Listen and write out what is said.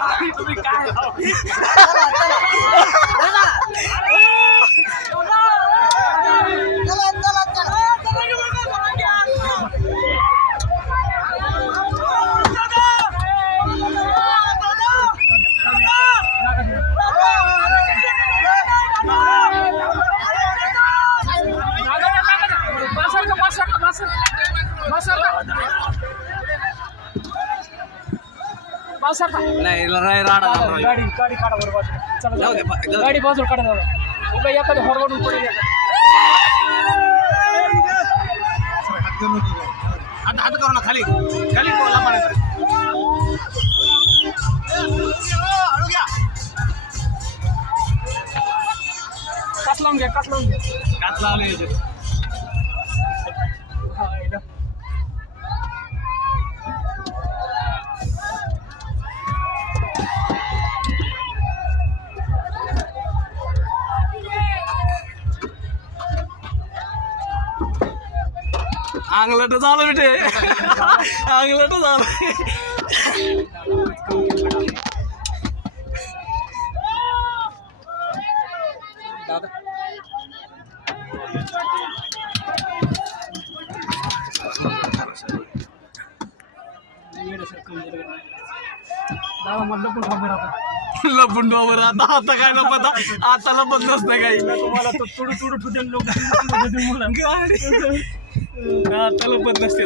तुम्ही काय नाही राडा गाडी गाडी काढा बरोबर चला गाडी बाजूला काढा दादा उगा एखादं हॉर्न पडेल हात करू ना खाली खाली कोला पाण्यात काच लावून घ्या काच लावून घ्या काच लावले अंगलट झालं बेटे अंगलट झालं दादा म्हटलं पण खबर आता लपून डोबर आता काय न पता आता लपत नसतं काही तुम्हाला तो तुडू तुडू तुझे लोक आता लपत नसते